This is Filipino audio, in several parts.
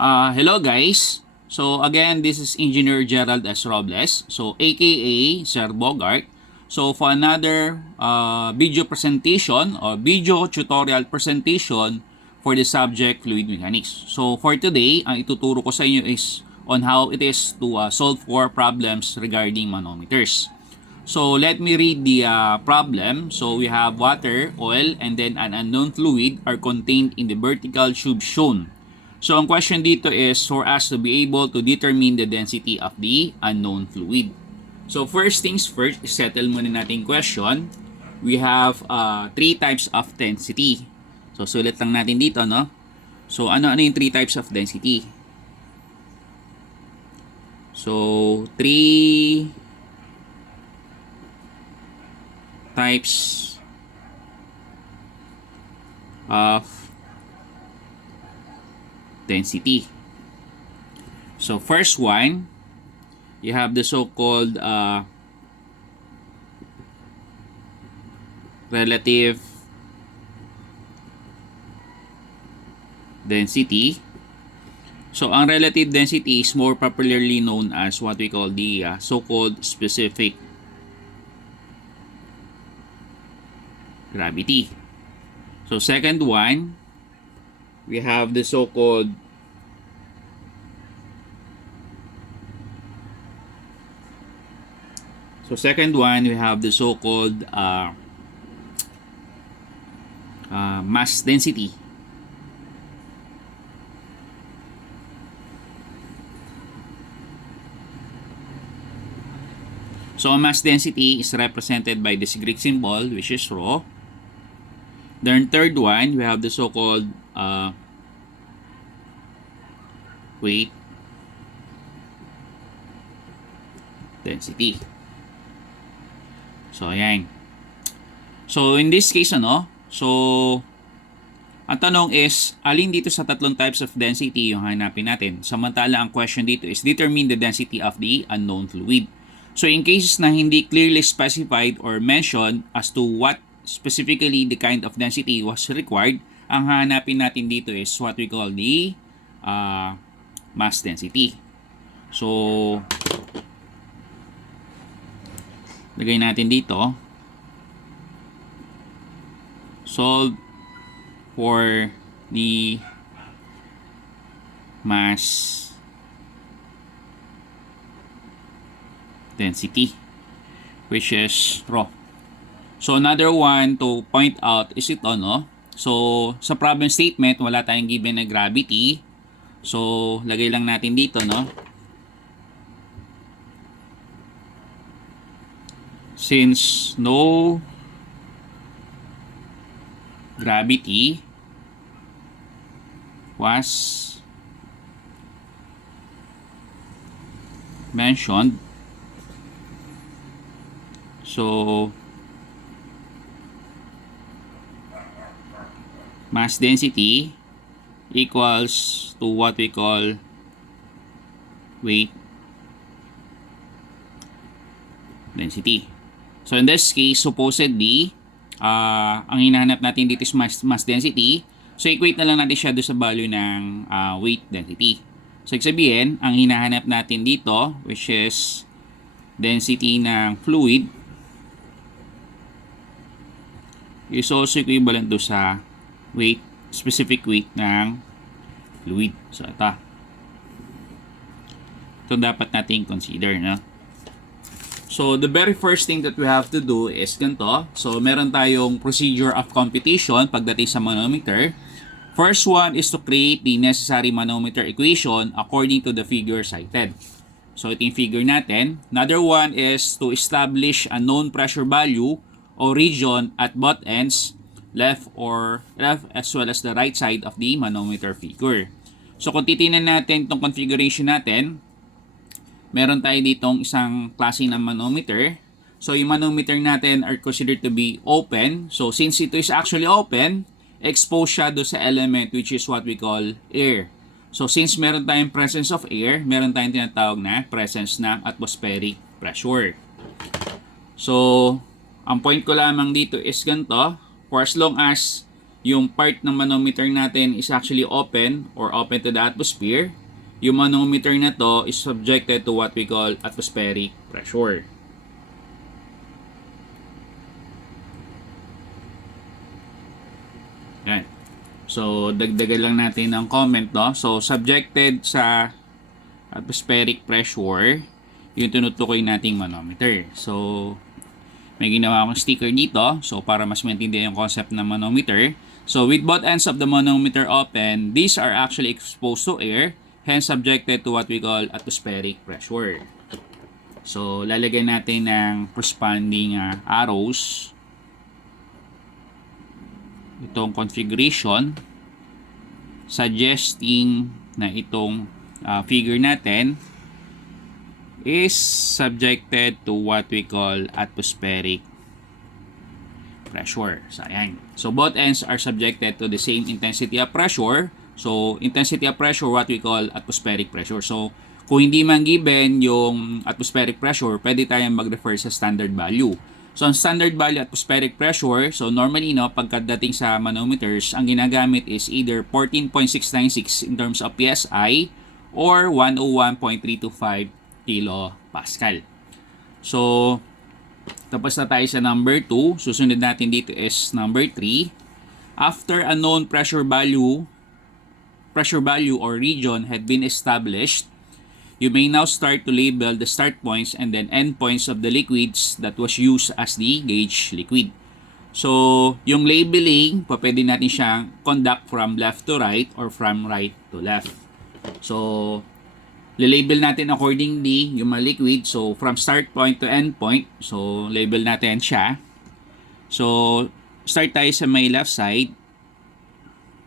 Hello guys. So again, this is Engineer Gerald S. Robles, so aka Sir Bogart. So for another video presentation or video tutorial presentation for the subject fluid mechanics. So for today, ang ituturo ko sa inyo is on how it is to solve for problems regarding manometers. So let me read the problem. So we have water, oil, and then an unknown fluid are contained in the vertical tube shown. So ang question dito is for us to be able to determine the density of the unknown fluid. So first things first, settle muna natin question. We have three types of density. So sulit lang natin dito, no? So ano yung three types of density? So three types of density. So first one, you have the so-called relative density. So ang relative density is more popularly known as what we call the so-called specific gravity. So second one, we have the so-called mass density. So mass density is represented by this Greek symbol, which is rho. Then third one, we have the so-called weight density. So ayan. So in this case so ang tanong is alin dito sa tatlong types of density yung hanapin natin. Samantala ang question dito is determine the density of the unknown fluid. So in cases na hindi clearly specified or mentioned as to what specifically the kind of density was required, ang hanapin natin dito is what we call the mass density. So lagay natin dito, solve for the mass density, which is rho. So another one to point out is ito, no? So sa problem statement, wala tayong given na gravity. So lagay lang natin dito, no? Since no gravity was mentioned, so mass density equals to what we call weight density. So in this case, supposedly, ang hinahanap natin dito is mass density. So equate na lang natin siya doon sa value ng weight density. So ibig sabihin, ang hinahanap natin dito, which is density ng fluid, is also equivalent do sa weight, specific weight ng fluid. So ito dapat natin consider, no? So the very first thing that we have to do is ganito. So meron tayong procedure of computation pagdating sa manometer. First one is to create the necessary manometer equation according to the figure cited. So ito yung figure natin. Another one is to establish a known pressure value or region at both ends, left as well as the right side of the manometer figure. So kung titingnan natin itong configuration natin, meron tayo ditong isang klase ng manometer. So yung manometer natin are considered to be open. So since ito is actually open, exposed siya do sa element which is what we call air. So since meron tayong presence of air, meron tayong tinatawag na presence ng atmospheric pressure. So ang point ko lamang dito is ganito, for as long as yung part ng manometer natin is actually open or open to the atmosphere, yung manometer na to is subjected to what we call atmospheric pressure. Yan. So, dagdagan lang natin ng comment, no? So, subjected sa atmospheric pressure, yung tinutukoy nating manometer. So, may ginawa akong sticker dito. So, para mas maintindihan yung concept ng manometer. So, with both ends of the manometer open, these are actually exposed to air, hence subjected to what we call atmospheric pressure. So, lalagyan natin ng corresponding arrows. Itong configuration suggesting na itong figure natin is subjected to what we call atmospheric pressure. So, ayan. So, both ends are subjected to the same intensity of pressure. So, intensity of pressure, what we call atmospheric pressure. So, kung hindi man given yung atmospheric pressure, pwede tayong mag-refer sa standard value. So, ang standard value atmospheric pressure, so normally, no, pagkadating sa manometers, ang ginagamit is either 14.696 in terms of PSI or 101.325 kilopascal. So, tapos na tayo sa number 2. Susunod natin dito is number 3. After a known pressure value or region had been established, you may now start to label the start points and then end points of the liquids that was used as the gauge liquid. So, yung labeling, pwede natin siyang conduct from left to right or from right to left. So, label natin accordingly yung mga liquid. So, from start point to end point. So, label natin siya. So, start tayo sa may left side.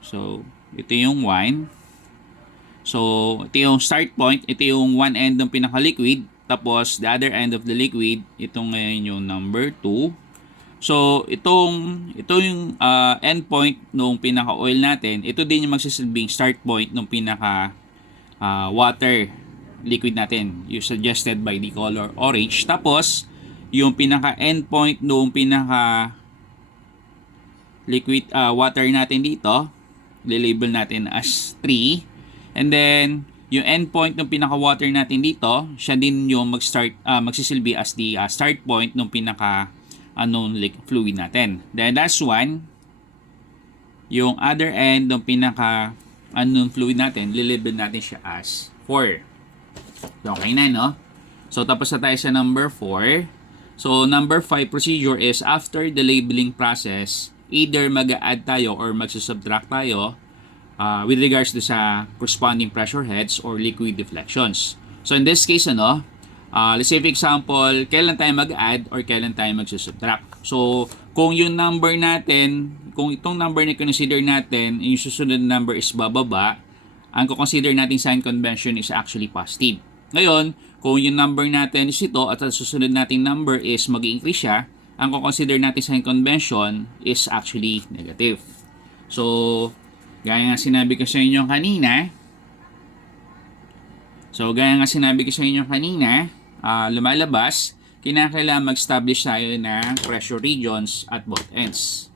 So, ito yung 1. So, ito yung start point. Ito yung one end ng pinaka-liquid. Tapos, the other end of the liquid, itong ngayon yung number 2. So, ito yung end point nung pinaka-oil natin. Ito din yung magsisilbing start point nung pinaka-water liquid natin. Yung suggested by the color orange. Tapos, yung pinaka-end point nung pinaka-liquid water natin dito, label natin as 3. And then, yung end point ng pinaka-water natin dito, siya din yung magsisilbi as the start point ng pinaka-unknown fluid natin. Then, last one, yung other end ng pinaka-unknown fluid natin, lilabel natin siya as 4. So, okay na, no? So, tapos na tayo sa number 4. So, number 5 procedure is after the labeling process, either mag-add tayo or mag-subtract tayo with regards to sa corresponding pressure heads or liquid deflections. So in this case, let's say for example, kailan tayo mag-add or kailan tayo mag-subtract. So kung yung number natin, kung itong number na consider natin, yung susunod na number is bababa, ang consider natin sign convention is actually positive. Ngayon, kung yung number natin is ito at ang susunod nating number is mag-increase siya, ang consider natin sign convention is actually negative. So, gaya nga sinabi ko sa inyo kanina, lumalabas, kinakailangan mag-establish tayo ng pressure regions at both ends.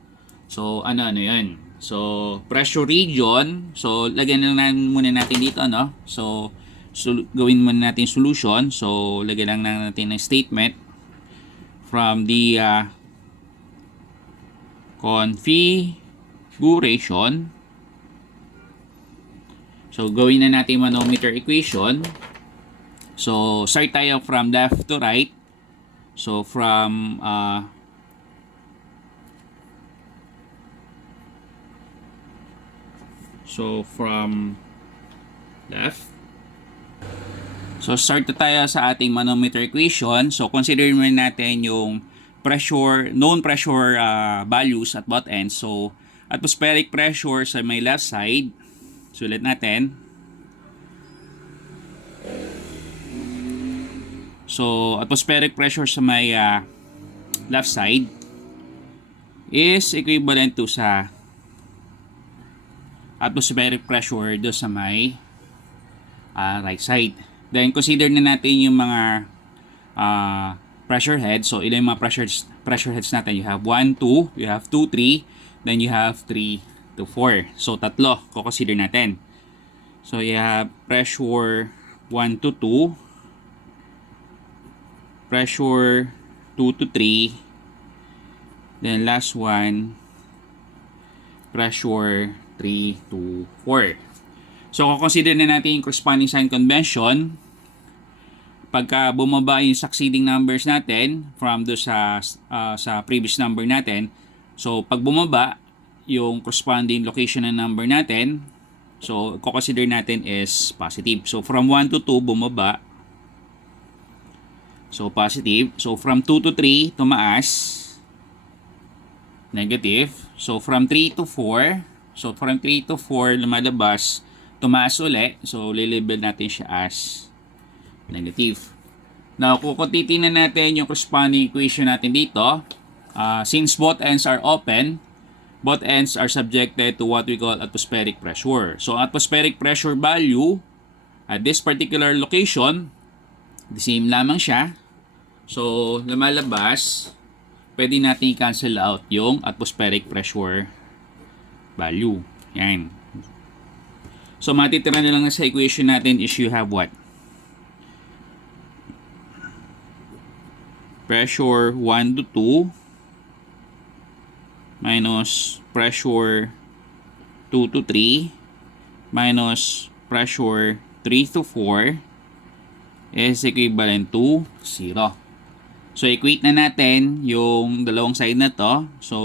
So, ano yun? So, pressure region, so, lagyan lang muna natin dito, no? So, gawin muna natin solution. So, lagyan lang natin ng statement from the configuration. So, gawin na natin manometer equation. So, start tayo from left to right. So, from left. So, start na tayo sa ating manometer equation. So, consider naman natin yung known pressure values at both ends. So, atmospheric pressure sa may left side. Sulit natin. So, atmospheric pressure sa may left side is equivalent to sa atmospheric pressure do sa may right side. Then, consider na natin yung mga pressure heads. So, ilan yung mga pressure heads natin? You have 1, 2, you have 2, 3, then you have 3, to 4. So, tatlo. Consider natin. So, you have pressure 1 to 2, pressure 2 to 3, then last one, pressure 3 to 4. So, consider na natin yung corresponding sign convention. Pagka bumaba yung succeeding numbers natin from do sa previous number natin, so pag bumaba yung corresponding location ng number natin, so consider natin is positive. So, from 1 to 2, bumaba. So, positive. So, from 2 to 3, tumaas. Negative. So, from 3 to 4, so from 3 to 4, lumalabas, tumaas uli. So, lilabel natin siya as negative. Now, kung titingnan natin yung corresponding equation natin dito, since both ends are open, both ends are subjected to what we call atmospheric pressure. So, atmospheric pressure value at this particular location, the same lamang siya. So, lumalabas, pwede natin i-cancel out yung atmospheric pressure value. Yan. So, matitira na lang sa equation natin is you have what? Pressure 1 to 2 minus pressure 2 to 3 minus pressure 3 to 4 is equivalent to 0. So, equate na natin yung dalawang side na to. So,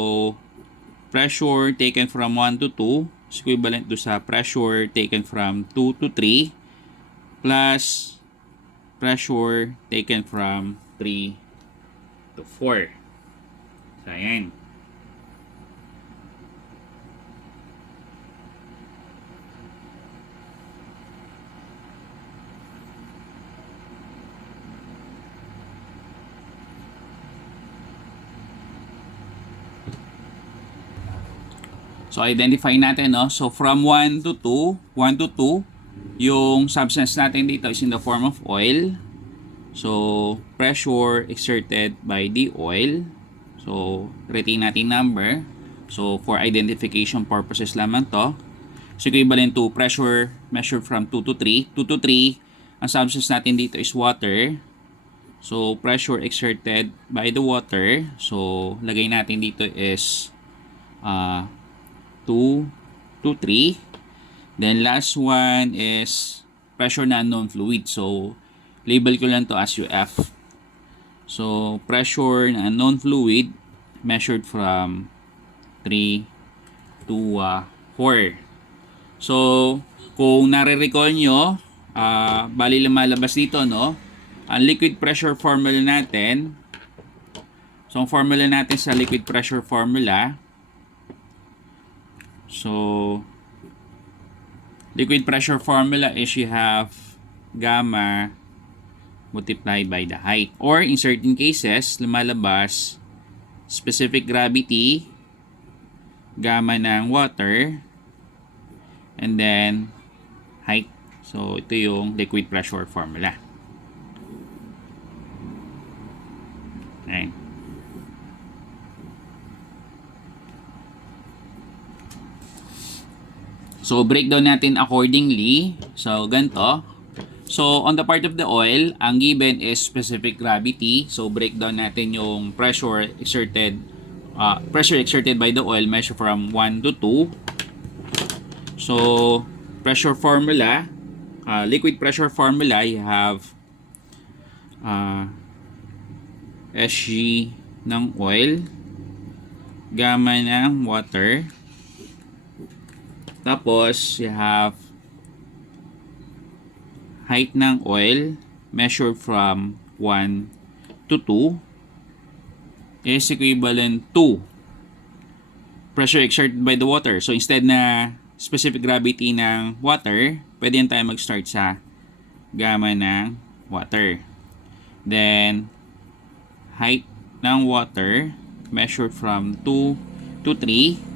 pressure taken from 1 to 2 is equivalent to sa pressure taken from 2 to 3 plus pressure taken from 3 to 4. So, ayan. So, identify natin, no? So, from 1 to 2, yung substance natin dito is in the form of oil. So, pressure exerted by the oil. So, retain natin number. So, for identification purposes lamang to. So, equivalent to pressure measured from 2 to 3. 2 to 3, ang substance natin dito is water. So, pressure exerted by the water. So, lagay natin dito is 2 to 3. Then last one is pressure na unknown fluid. So, label ko lang to as UF. So, pressure na unknown fluid measured from 3 to 4. So, kung nare-recall nyo, bali lumalabas dito, no? Ang liquid pressure formula natin. So, ang formula natin sa liquid pressure formula, so, liquid pressure formula is you have gamma multiplied by the height. Or in certain cases, lumalabas specific gravity, gamma ng water, and then height. So, ito yung liquid pressure formula. Okay. So, breakdown natin accordingly. So, ganito. So, on the part of the oil, ang given is specific gravity. So, breakdown natin yung pressure exerted by the oil measured from 1 to 2. So, pressure formula, liquid pressure formula, you have SG ng oil, gamma ng water, tapos you have height ng oil measured from 1 to 2 is equivalent to pressure exerted by the water. So, instead na specific gravity ng water, pwede yan tayo mag-start sa gamma ng water. Then, height ng water measured from 2 to 3.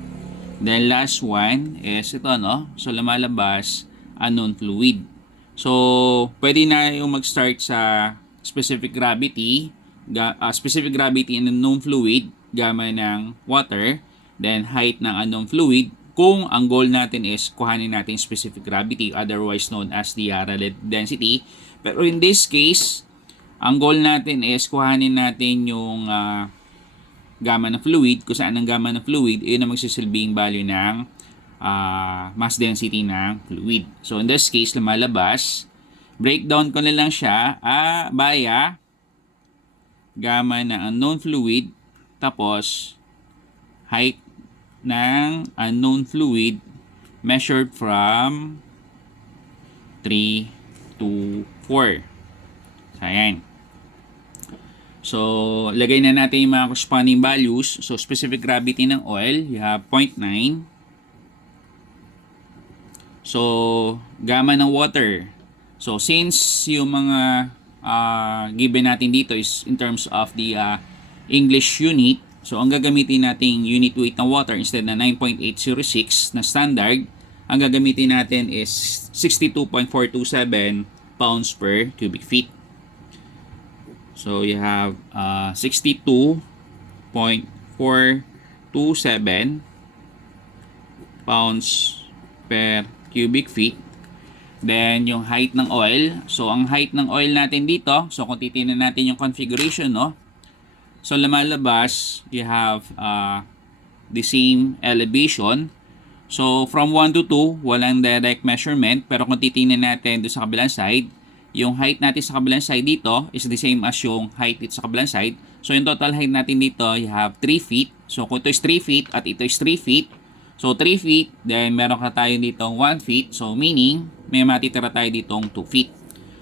Then, last one is ito, no? So, lumalabas unknown fluid. So, pwede na yung mag-start sa specific gravity in unknown fluid, gamma ng water, then height ng unknown fluid, kung ang goal natin is kuhanin natin specific gravity, otherwise known as the relative density. Pero in this case, ang goal natin is kuhanin natin yung gamma ng fluid, kung saan ang gamma ng fluid, yun ang magsisilbing value ng mass density ng fluid. So in this case, lumalabas, breakdown ko na lang siya via gamma ng unknown fluid, tapos height ng unknown fluid measured from 3 to 4. So, ayan. So, lagay na natin yung mga corresponding values. So, specific gravity ng oil, you have 0.9. So, gamma ng water. So, since yung mga given natin dito is in terms of the English unit, so ang gagamitin nating unit weight ng water instead na 9.806 na standard, ang gagamitin natin is 62.427 pounds per cubic feet. So, you have 62.427 pounds per cubic feet. Then, yung height ng oil. So, ang height ng oil natin dito, so kung titingnan natin yung configuration, no? So, lumalabas, you have the same elevation. So, from 1 to 2, walang direct measurement. Pero kung titingnan natin doon sa kabilang side, yung height natin sa kabilang side dito is the same as yung height dito sa kabilang side. So, yung total height natin dito, you have 3 feet. So, kung ito is 3 feet at ito is 3 feet, so 3 feet, then meron ka tayo ditong 1 feet. So, meaning, may matitira tayo ditong 2 feet.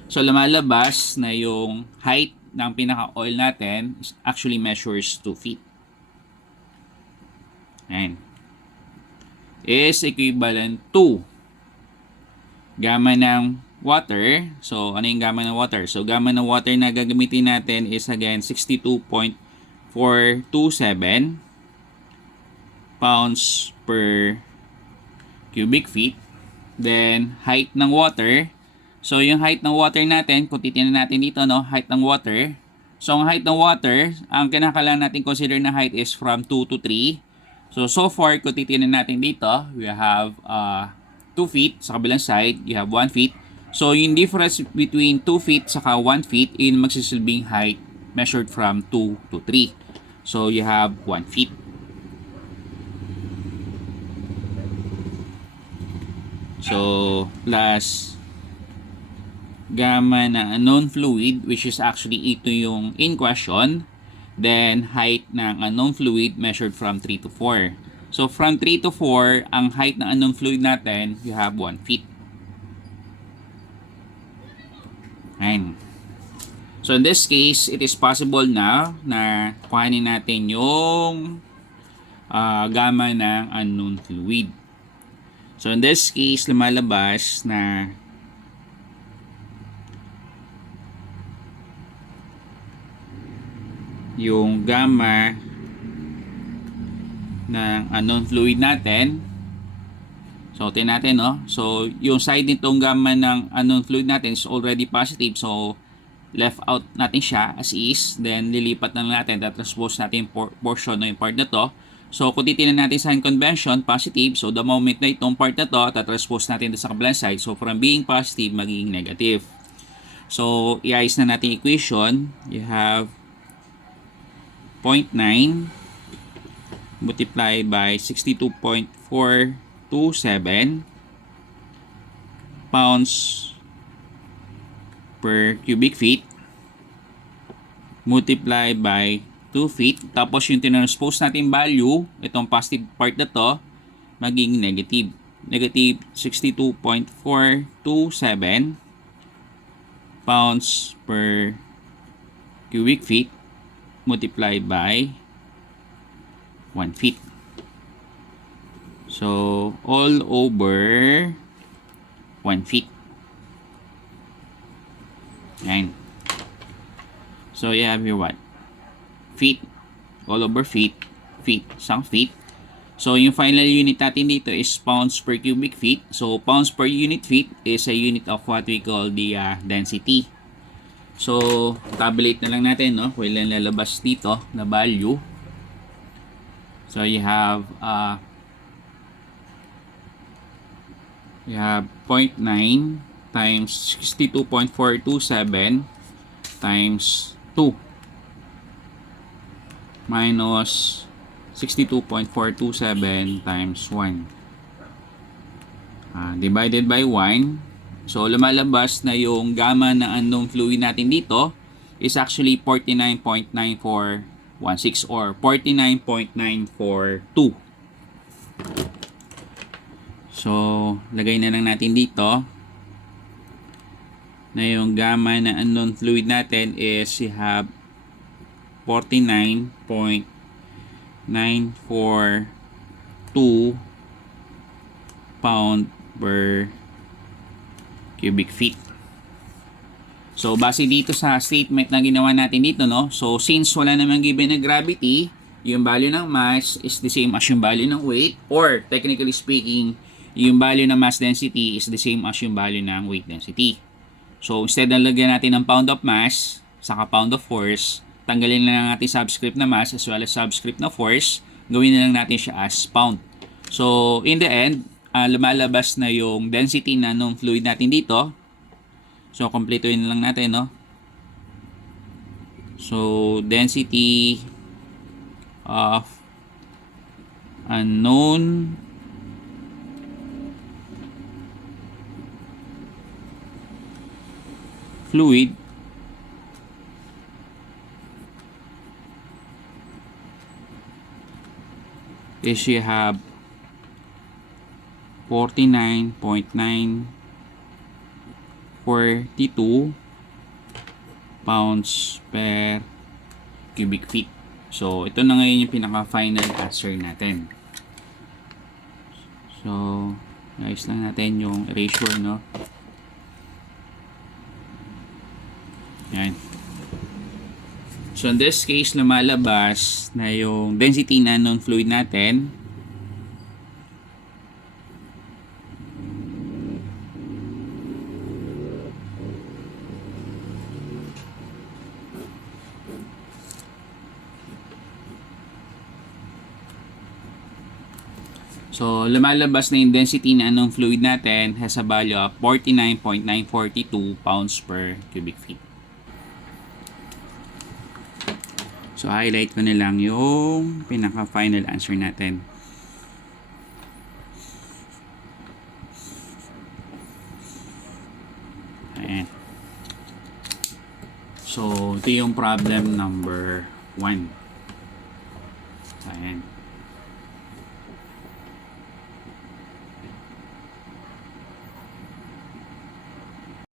So, lumalabas na yung height ng pinaka-oil natin actually measures 2 feet. Ayan. Is equivalent to gamma ng water. So, ano yung gamma ng water? So, gamma ng water na gagamitin natin is again 62.427 pounds per cubic feet. Then, height ng water. So, yung height ng water natin, kung titignan natin dito, no, height ng water. So, ang height ng water, ang kinakailangan natin consider na height is from 2 to 3. So far, kung titignan natin dito, we have 2 feet. Sa kabilang side, you have 1 feet. So, yung difference between 2 feet saka 1 feet, in magsisilbing height measured from 2 to 3. So, you have 1 feet. So, plus gamma na unknown fluid, which is actually ito yung in question. Then, height ng unknown fluid measured from 3 to 4. So, from 3 to 4, ang height ng unknown fluid natin, you have 1 feet. Ayan. So, in this case, it is possible na kuhanin natin yung gamma ng unknown fluid. So, in this case, lumalabas na yung gamma ng unknown fluid natin. So, tingnan natin, no? So, yung side nitong gamma ng unknown fluid natin is already positive. So, left out natin siya as is. Then, lilipat na lang natin. Transpose natin yung portion na yung part na to. So, kung titignan natin sign convention, positive. So, the moment na itong part na to, transpose natin sa kabilang side. So, from being positive, magiging negative. So, i-ayos na natin equation. You have 0.9 multiplied by 62.427 pounds per cubic feet multiplied by 2 feet. Tapos yung tinranspose natin value, itong positive part na to, maging negative. Negative 62.427 pounds per cubic feet multiplied by 1 feet. So, all over 1 feet. Ayan. So, you have here what? Feet. All over feet. Feet. Isang feet. So, yung final unit natin dito is pounds per cubic feet. So, pounds per unit feet is a unit of what we call the density. So, tabulate na lang natin, no? Kung ilan lalabas dito na value. So, you have we have 0.9 times 62.427 times 2 minus 62.427 times 1. Divided by 1. So, lumalabas na yung gamma ng unknown fluid natin dito is actually 49.9416 or 49.942. So, lagay na lang natin dito na yung gamma na unknown fluid natin is we have 49.942 pound per cubic feet. So, base dito sa statement na ginawa natin dito, no? So, since wala namang given na gravity, yung value ng mass is the same as yung value ng weight, or technically speaking, yung value ng mass density is the same as yung value ng weight density. So, instead na lagyan natin ng pound of mass, saka pound of force, tanggalin na lang natin subscript na mass as well as subscript na force, gawin na lang natin siya as pound. So, in the end, lumalabas na yung density na nung fluid natin dito. So, kompletuhin na lang natin, no? So, density of unknown fluid is you have 49.942 pounds per cubic feet. So, ito na ngayon yung pinaka-final answer natin. So, ayos lang natin yung erasure, no? Yan. So, in this case, lumalabas na yung density na unknown fluid natin So, lumalabas na yung density na unknown fluid natin has a value of 49.942 pounds per cubic feet. So, highlight ko na lang yung pinaka-final answer natin. Ayan. So, ito yung problem number 1. Ayan.